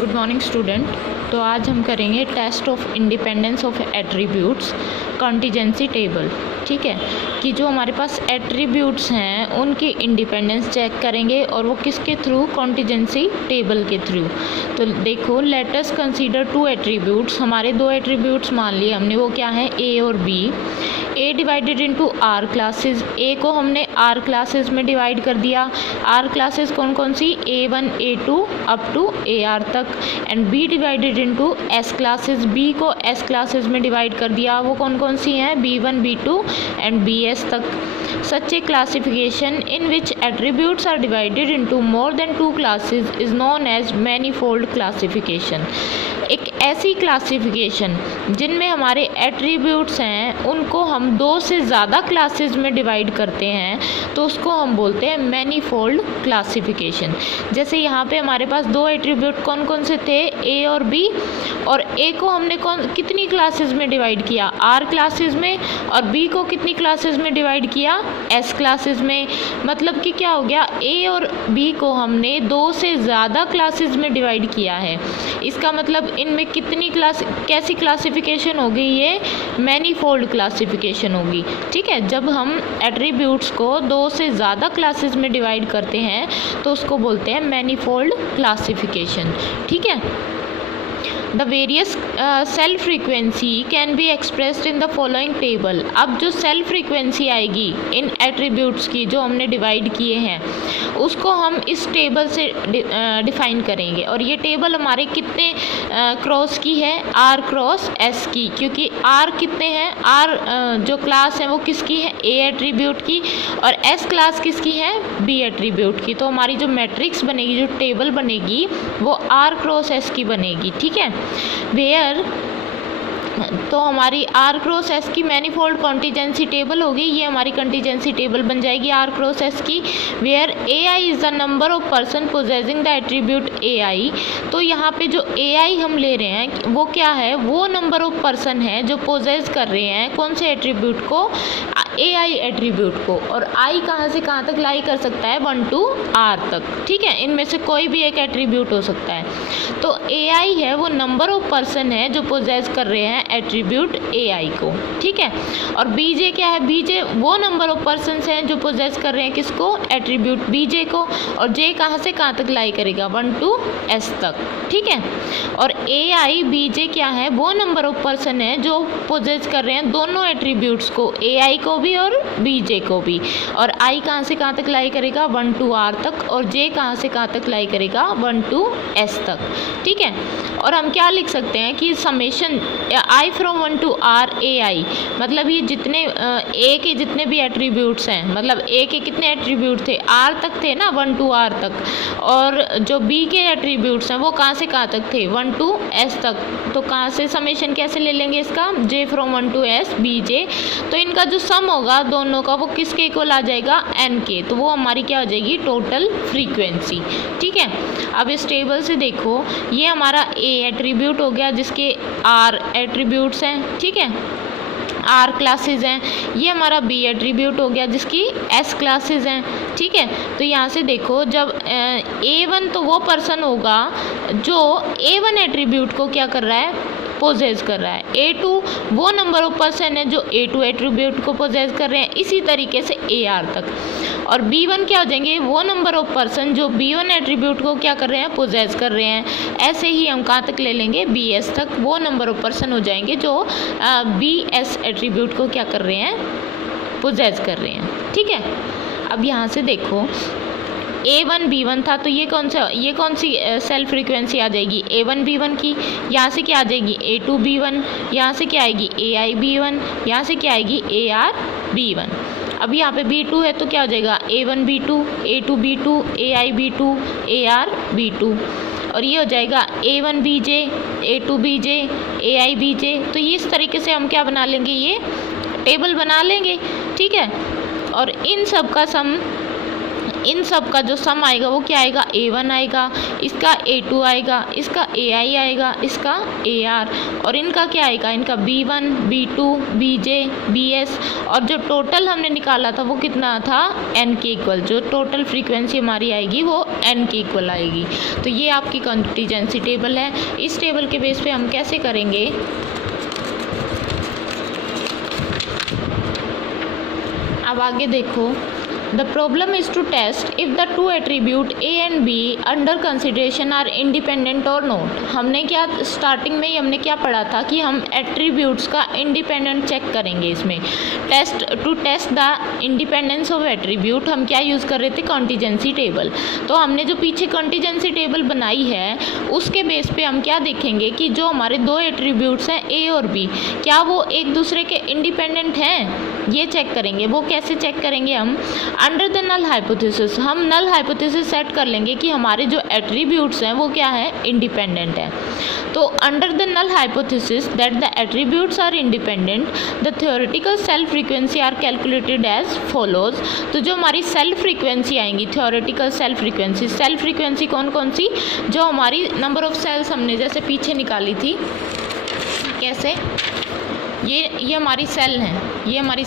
Good morning student. तो आज हम करेंगे test of independence of attributes contingency table. ठीक है, कि जो हमारे पास एट्रीब्यूट्स हैं उनकी इंडिपेंडेंस चेक करेंगे और वो किसके थ्रू, कॉन्टिजेंसी टेबल के थ्रू। तो देखो, let us consider two attributes. हमारे दो एट्रीब्यूट्स मान लिए हमने, वो क्या है, ए और B. A divided into R classes. A को हमने आर क्लासेस में डिवाइड कर दिया। आर क्लासेस कौन कौन सी, A1 A2 up to AR तक। And B divided into S classes. B को एस क्लासेस में डिवाइड कर दिया, वो कौन कौन सी हैं, B1 B2 एंड BS तक। Such a classification in which attributes are divided into more than two classes is known as manifold classification। एक ऐसी क्लासिफिकेशन जिनमें हमारे एट्रीब्यूट्स हैं उनको हम दो से ज़्यादा क्लासेस में डिवाइड करते हैं, तो उसको हम बोलते हैं मैनीफोल्ड क्लासिफिकेशन। जैसे यहाँ पे हमारे पास दो एट्रीब्यूट कौन कौन से थे, ए और बी। और ए को हमने कितनी क्लासेस में डिवाइड किया, आर क्लासेस में। और बी को कितनी क्लासेस में डिवाइड किया, एस क्लासेस में। मतलब कि क्या हो गया, ए और बी को हमने दो से ज़्यादा क्लासेस में डिवाइड किया है। इसका मतलब इनमें कितनी कैसी क्लासिफिकेशन होगी, ये मैनीफोल्ड क्लासिफिकेशन होगी। ठीक है, जब हम एट्रीब्यूट्स को दो से ज़्यादा क्लासेस में डिवाइड करते हैं तो उसको बोलते हैं मैनीफोल्ड क्लासिफिकेशन। ठीक है, the various cell frequency can be expressed in the following table. अब जो सेल फ्रीक्वेंसी आएगी इन एट्रीब्यूट्स की जो हमने डिवाइड किए हैं, उसको हम इस टेबल से डिफाइन करेंगे। और ये टेबल हमारे कितने क्रॉस की है, R क्रॉस S की। क्योंकि R कितने हैं, R जो क्लास है वो किसकी है, A एट्रीब्यूट की। और S क्लास किसकी है, B एट्रीब्यूट की। तो हमारी जो मैट्रिक्स बनेगी, जो टेबल बनेगी, वो R क्रॉस S की बनेगी। ठीक है, वेयर तो हमारी R क्रॉस S की मैनीफोल्ड कॉन्टिजेंसी टेबल होगी। ये हमारी कॉन्टिजेंसी टेबल बन जाएगी R क्रॉस S की। Where AI is the number of person possessing the attribute AI। तो यहाँ पे जो AI हम ले रहे हैं वो क्या है, वो नंबर ऑफ पर्सन है जो पोजेस कर रहे हैं कौन से एट्रीब्यूट को, AI एट्रीब्यूट को। और I कहाँ से कहाँ तक लाई कर सकता है, 1 to R तक। ठीक है, इनमें से कोई भी एक एट्रीब्यूट हो सकता है। तो AI है वो नंबर ऑफ पर्सन है जो पोजेस कर रहे हैं एट्रीब्यूट AI को। ठीक है, और BJ क्या है, BJ वो नंबर ऑफ पर्सन्स हैं जो पोजेस कर रहे हैं किसको, एट्रीब्यूट BJ को। और J कहाँ से कहाँ तक लाई करेगा, 1 to S तक। ठीक है, और AI BJ क्या है, वो नंबर ऑफ पर्सन है जो पोजेस कर रहे हैं दोनों एट्रीब्यूट्स को, AI को भी और BJ को भी। और I कहाँ से कहाँ तक लाई करेगा, 1 to R तक। और J कहाँ से कहाँ तक लाई करेगा, 1 to S तक। ठीक है, और हम क्या लिख सकते हैं कि summation I from 1 to R AI, मतलब ये जितने A के जितने भी एट्रीब्यूट्स हैं, मतलब A के कितने एट्रीब्यूट थे, R तक थे ना, 1 to R तक। और जो B के एट्रीब्यूट्स हैं वो कहाँ से कहाँ तक थे, 1 to S तक। तो कहाँ से समेशन कैसे ले लेंगे इसका, J from 1 to S BJ। तो इनका जो सम होगा दोनों का वो किसके इक्वल आ जाएगा, N के। तो वो हमारी क्या हो जाएगी, टोटल फ्रीक्वेंसी। ठीक है, अब इस टेबल से देखो, ये हमारा A एट्रीब्यूट हो गया जिसके R एट्रीब्यूट्स हैं। ठीक है, R क्लासेस हैं। ये हमारा B एट्रीब्यूट हो गया जिसकी S क्लासेस हैं। ठीक है, तो यहाँ से देखो, जब A1 तो वो पर्सन होगा जो A1 एट्रीब्यूट को क्या कर रहा है, पोजेस कर रहा है। A2 वो नंबर ऑफ पर्सन है जो A2 एट्रीब्यूट को पोजेस कर रहे हैं। इसी तरीके से AR तक। और B1 क्या हो जाएंगे, वो नंबर ऑफ पर्सन जो B1 एट्रीब्यूट को क्या कर रहे हैं, पोजेस कर रहे हैं। ऐसे ही हम कहाँ तक ले लेंगे, BS तक। वो नंबर ऑफ पर्सन हो जाएंगे जो BS एट्रीब्यूट को क्या कर रहे हैं, पोजेस कर रहे हैं। ठीक है, अब यहाँ से देखो, A1 B1 था, तो ये कौन सी सेल फ्रीक्वेंसी आ जाएगी, A1 B1 की। यहाँ से क्या आ जाएगी, A2 B1। यहाँ से क्या आएगी, AI B1। यहाँ से क्या आएगी, AR B1। अब यहाँ पे B2 है तो क्या हो जाएगा, A1 B2 A2 B2 AI B2 AR B2। और ये हो जाएगा A1 BJ A2 BJ AI BJ। तो ये इस तरीके से हम क्या बना लेंगे, ये टेबल बना लेंगे। ठीक है, और इन सब का सम इन सब का जो सम आएगा वो क्या आएगा, A1 आएगा, इसका A2 आएगा, इसका AI आएगा, इसका AR, और इनका क्या आएगा, इनका B1, B2, BJ, BS, और जो टोटल हमने निकाला था वो कितना था, N के इक्वल। जो टोटल फ्रीक्वेंसी हमारी आएगी वो N के इक्वल आएगी। तो ये आपकी कंटीजेंसी टेबल है। इस टेबल के बेस पे हम कैसे करेंगे, अब आगे देखो। The problem is to test if the two attribute A and B under consideration are independent or not। हमने क्या स्टार्टिंग में ही हमने क्या पढ़ा था कि हम एट्रीब्यूट्स का इंडिपेंडेंट चेक करेंगे। इसमें to test the independence of attribute हम क्या यूज़ कर रहे थे, कॉन्टीजेंसी टेबल। तो हमने जो पीछे कॉन्टीजेंसी टेबल बनाई है उसके बेस पे हम क्या देखेंगे कि जो हमारे दो एट्रीब्यूट्स हैं A और B, क्या वो एक दूसरे के इंडिपेंडेंट हैं, ये चेक करेंगे। वो कैसे चेक करेंगे, हम अंडर द नल हाइपोथेसिस, हम नल हाइपोथेसिस सेट कर लेंगे कि हमारे जो एट्रीब्यूट्स हैं वो क्या है, इंडिपेंडेंट है। तो under the null hypothesis that the attributes are independent, the theoretical cell frequency are calculated as follows. तो जो हमारी सेल फ्रीक्वेंसी आएंगी, थ्योरेटिकल सेल फ्रीक्वेंसी कौन कौन सी, जो हमारी नंबर ऑफ सेल्स हमने जैसे पीछे निकाली थी, कैसे, ये हमारी सेल हैं, ये हमारी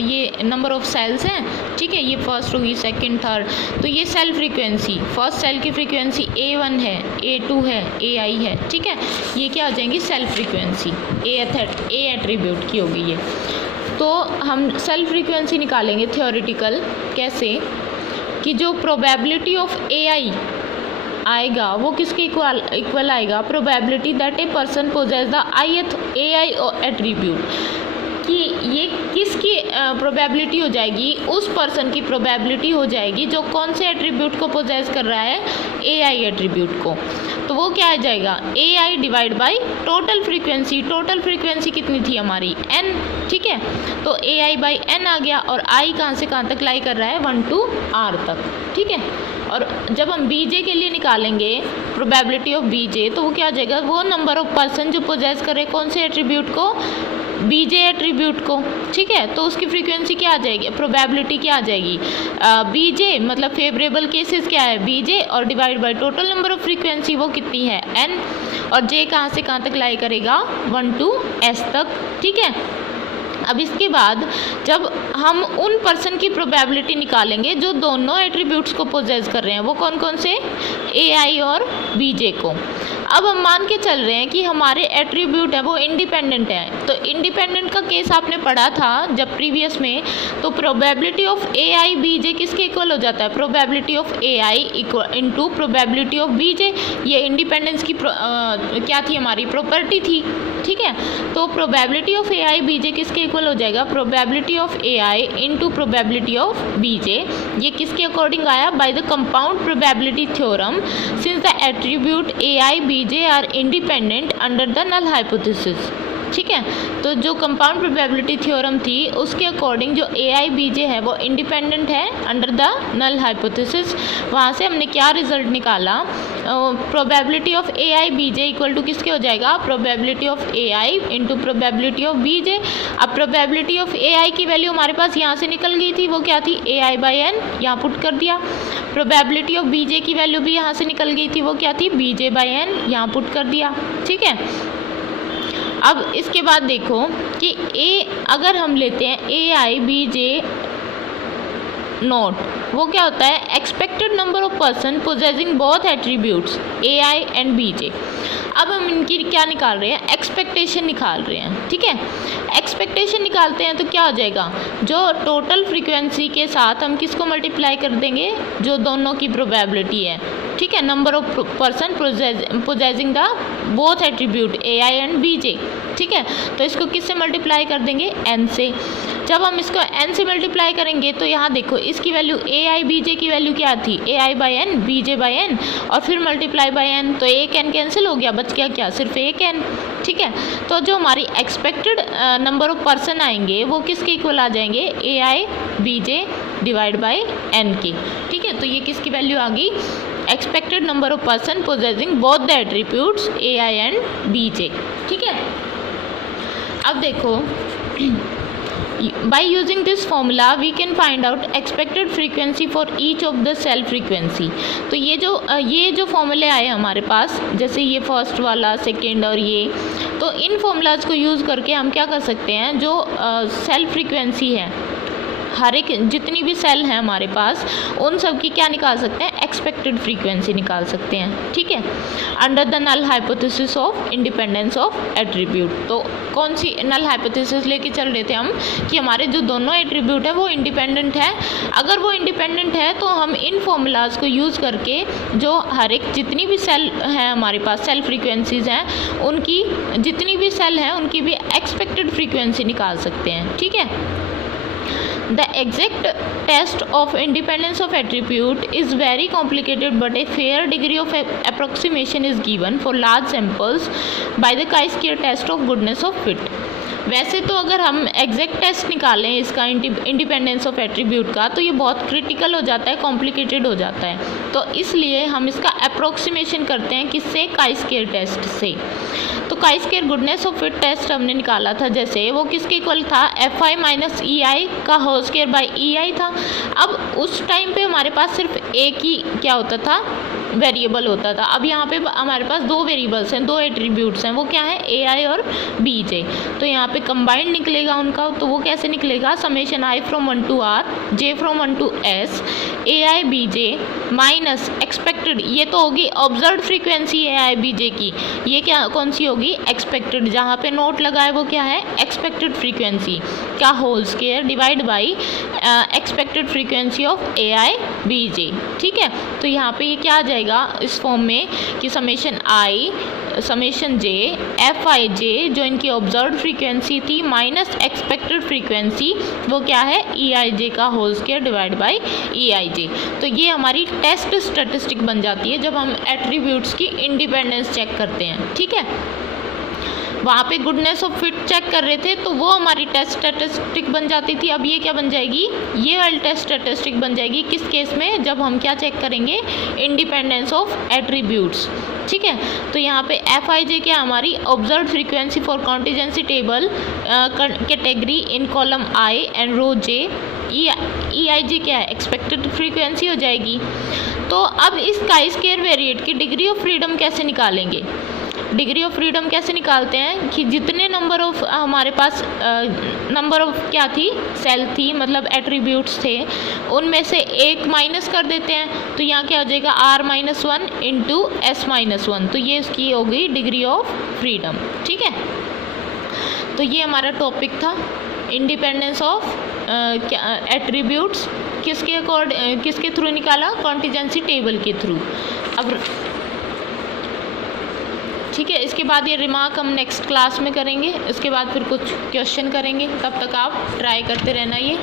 ये नंबर ऑफ सेल्स हैं, ठीक है। ये फर्स्ट होगी, सेकंड, थर्ड। तो ये सेल फ्रीक्वेंसी, फर्स्ट सेल की फ्रीक्वेंसी A1 है, A2 है, AI है, ठीक है। ये क्या हो जाएंगी, सेल फ्रीक्वेंसी, A एट्रीब्यूट की होगी ये। तो हम सेल फ्रीक्वेंसी निकालेंगे थ्योरेटिकल, कैसे कि जो प्रोबेबिलिटी ऑफ AI आएगा वो किसके इक्वल आएगा, probability that a person possess the AI attribute, कि ये किसकी प्रोबेबिलिटी हो जाएगी, उस पर्सन की प्रोबेबिलिटी हो जाएगी जो कौन से एट्रीब्यूट को पोजेस कर रहा है, AI एट्रीब्यूट को। तो वो क्या आ जाएगा, AI divide by total frequency कितनी थी हमारी, N, ठीक है। तो AI बाई N आ गया, और I कहाँ से कहाँ तक लाई कर रहा है, 1 to R तक, ठीक है। और जब हम BJ के लिए निकालेंगे प्रोबेबिलिटी ऑफ BJ, तो वो क्या आ जाएगा, वो नंबर ऑफ पर्सन जो पोजेस करे कौन से एट्रीब्यूट को, BJ एट्रीब्यूट को, ठीक है। तो उसकी फ्रीक्वेंसी क्या आ जाएगी, प्रोबेबिलिटी क्या आ जाएगी, BJ मतलब फेवरेबल केसेस क्या है, BJ, और divide by total number of frequency वो कितनी है, N, और J कहाँ से कहाँ तक लाई करेगा, 1 to S तक, ठीक है। अब इसके बाद जब हम उन पर्सन की प्रोबेबिलिटी निकालेंगे जो दोनों एट्रीब्यूट्स को पोजेस कर रहे हैं, वो कौन कौन से, AI और BJ को। अब हम मान के चल रहे हैं कि हमारे एट्रीब्यूट है वो इंडिपेंडेंट है। तो इंडिपेंडेंट का केस आपने पढ़ा था जब प्रीवियस में, तो प्रोबेबिलिटी ऑफ AI BJ किसके इक्वल हो जाता है, probability of AI into probability of BJ। ये इंडिपेंडेंस की क्या थी, हमारी प्रॉपर्टी थी, ठीक है। तो प्रोबेबिलिटी ऑफ AI BJ किसके इक्वल हो जाएगा, probability of AI into probability of BJ। ये किसके अकॉर्डिंग आया, by the compound probability theorem, since the attribute AI BJ are independent under the null hypothesis, ठीक है। तो जो कंपाउंड प्रोबेबिलिटी थ्योरम थी उसके अकॉर्डिंग जो AI BJ है वो इंडिपेंडेंट है अंडर द नल हाइपोथेसिस। वहाँ से हमने क्या रिजल्ट निकाला, probability of AI BJ equal to किसके हो जाएगा, probability of AI into probability of BJ। अब प्रोबेबिलिटी ऑफ AI की वैल्यू हमारे पास यहाँ से निकल गई थी, वो क्या थी, AI बाई N, यहाँ पुट कर दिया। प्रोबेबिलिटी ऑफ BJ की वैल्यू भी यहाँ से निकल गई थी, वो क्या थी, BJ बाई N, यहाँ पुट कर दिया, ठीक है। अब इसके बाद देखो कि अगर हम लेते हैं AI BJ नोट, वो क्या होता है, expected number of person possessing both attributes AI and BJ। अब हम इनकी क्या निकाल रहे हैं, एक्सपेक्टेशन निकाल रहे हैं, ठीक है। एक्सपेक्टेशन निकालते हैं तो क्या हो जाएगा, जो टोटल फ्रीक्वेंसी के साथ हम किसको मल्टीप्लाई कर देंगे, जो दोनों की प्रोबेबिलिटी है, ठीक है, number of person possessing the both attribute AI and BJ, ठीक है। तो इसको किससे मल्टीप्लाई कर देंगे, N से। जब हम इसको N से मल्टीप्लाई करेंगे तो यहाँ देखो इसकी वैल्यू AI BJ की वैल्यू क्या थी, AI by N BJ by N, और फिर मल्टीप्लाई बाई N, तो एक N कैंसिल हो गया, बच गया क्या, सिर्फ एक N, ठीक है। तो जो हमारी एक्सपेक्टेड नंबर ऑफ पर्सन आएंगे वो किसके इक्वल आ जाएंगे, AI BJ divide by N की, ठीक है। तो ये किसकी वैल्यू आ गई, expected number of person possessing both the attributes AI and BJ, ठीक है। अब देखो by using this formula we can find out expected frequency for each of the cell frequency. तो ये जो फॉर्मूले आए हमारे पास, जैसे ये फर्स्ट वाला, सेकेंड और ये, तो इन फॉर्मूलाज को यूज़ करके हम क्या कर सकते हैं, जो सेल फ्रीक्वेंसी है, हर एक जितनी भी सेल हैं हमारे पास, उन सब की क्या निकाल सकते हैं, एक्सपेक्टेड फ्रीक्वेंसी निकाल सकते हैं। ठीक है, under the null hypothesis of independence of attribute. तो कौन सी नल हाइपोथेसिस लेके चल रहे थे हम, कि हमारे जो दोनों एट्रीब्यूट है वो इंडिपेंडेंट है। अगर वो इंडिपेंडेंट है तो हम इन फॉर्मूलाज को यूज़ करके जो हर एक जितनी भी सेल हैं हमारे पास, सेल फ्रीक्वेंसीज हैं, उनकी जितनी भी सेल हैं उनकी भी एक्सपेक्टेड फ्रीक्वेंसी निकाल सकते हैं। ठीक है, The exact test of independence of attribute is very complicated, but a fair degree of approximation is given for large samples by the chi-square test of goodness of fit. वैसे तो अगर हम exact test निकालें इसका independence of attribute का, तो ये बहुत क्रिटिकल हो जाता है, कॉम्प्लिकेटेड हो जाता है। तो इसलिए हम इसका अप्रोक्सीमेशन करते हैं किससे, chi-square टेस्ट से। तो chi-square goodness of fit test हमने निकाला था, जैसे वो किसके इक्वल था, fi माइनस EI का होल स्क्वायर बाई EI था। अब उस टाइम पे हमारे पास सिर्फ एक ही क्या होता था, वेरिएबल होता था। अब यहाँ पे हमारे पास दो वेरिएबल्स हैं, दो एट्रीब्यूट्स हैं, वो क्या है, AI और BJ। तो यहाँ पे कंबाइंड निकलेगा उनका, तो वो कैसे निकलेगा, summation I from 1 to R, J from 1 to S, AI BJ minus expected, ये तो होगी ऑब्जर्व्ड फ्रीक्वेंसी AI BJ की, ये क्या कौन सी होगी, एक्सपेक्टेड, जहाँ पे नोट लगा है वो क्या है, एक्सपेक्टेड फ्रीक्वेंसी का whole square divide by expected frequency of AI BJ। ठीक है, तो यहाँ पे ये क्या आ जाएगा इस फॉर्म में कि समेशन J Fij जो इनकी ऑब्जर्व्ड फ्रीक्वेंसी थी माइनस एक्सपेक्टेड फ्रीक्वेंसी, वो क्या है, EIJ का whole square divide by EIJ। तो ये हमारी टेस्ट स्टैटिस्टिक बन जाती है जब हम एट्रीब्यूट्स की इंडिपेंडेंस चेक करते हैं। ठीक है, वहाँ पे गुडनेस ऑफ फिट चेक कर रहे थे तो वो हमारी टेस्ट स्टैटिस्टिक बन जाती थी। अब ये क्या बन जाएगी, ये वाली टेस्ट स्टैटिस्टिक बन जाएगी किस केस में, जब हम क्या चेक करेंगे, इंडिपेंडेंस ऑफ एट्रीब्यूट्स। ठीक है, तो यहाँ पे Fij क्या, हमारी observed frequency for contingency table category in column I and row J, EIJ क्या है, एक्सपेक्टेड फ्रीक्वेंसी हो जाएगी। तो अब इस chi-square वेरिएट की डिग्री ऑफ फ्रीडम कैसे निकालेंगे, डिग्री ऑफ फ्रीडम कैसे निकालते हैं कि जितने नंबर ऑफ हमारे पास नंबर ऑफ क्या थी, सेल थी, मतलब एट्रीब्यूट्स थे, उनमें से एक माइनस कर देते हैं, तो यहाँ क्या हो जाएगा, R-1 इंटू S-1, तो ये इसकी हो गई डिग्री ऑफ फ्रीडम। ठीक है, तो ये हमारा टॉपिक था इंडिपेंडेंस ऑफ एट्रीब्यूट्स, किसके थ्रू निकाला, कॉन्टिजेंसी टेबल के थ्रू। अब ठीक है, इसके बाद ये रिमार्क हम नेक्स्ट क्लास में करेंगे, इसके बाद फिर कुछ क्वेश्चन करेंगे, तब तक आप ट्राई करते रहना ये।